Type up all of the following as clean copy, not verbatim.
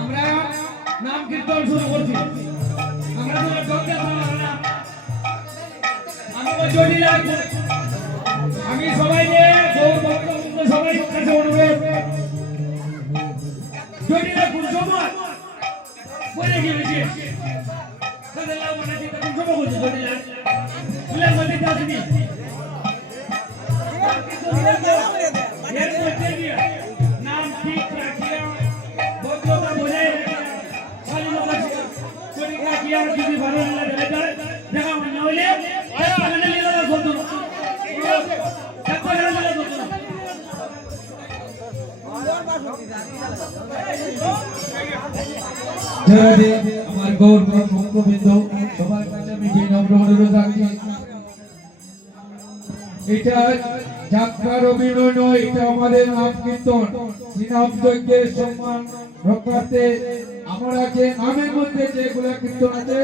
আমরা নাম কীর্তন শুরু করছি। আমরা আমি সবাই সবাই কাছে অনুরোধ জটিলা কোন সময় বলে গিয়েছে সাদাল্লাহ মনে আছে কোন সময় বলছে জটিলা তুলে বলতে আসেনি নাম ঠিক রাখিয়া ভদ্রতা বজায় রাখিয়া স্বাধীনতা পরীক্ষা কি আর যদি ভালো না লাগে দেখা না হলে এখানে লীলা বলতো না আমার গৌর ভক্তবৃন্দ সবার কাছে আমি যে নম্র অনুরোধ রাখছি, এটা যাত্রার অভিনয় নয়, এটা আমাদের নাম কীর্তন। শ্রীনাম যজ্ঞের সম্মান রক্ষার্থে আমরা যে নামের মধ্যে যেগুলা কীর্তন আছে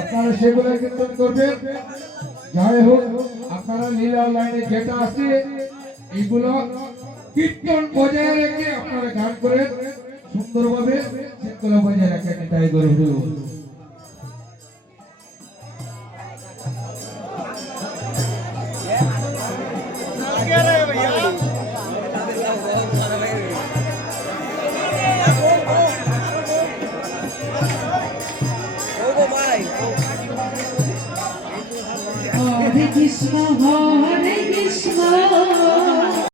আপনারা সেগুলা কীর্তন করবেন। যাই হোক আপনারা লীলা লাইনে যেটা আছে এইগুলো কীর্তন বজায় রেখে আপনারা গান করেন সুন্দরভাবে, শৃঙ্খলা বজায় রাখেন। এটাই গরু Hare Krishna, Hare Krishna.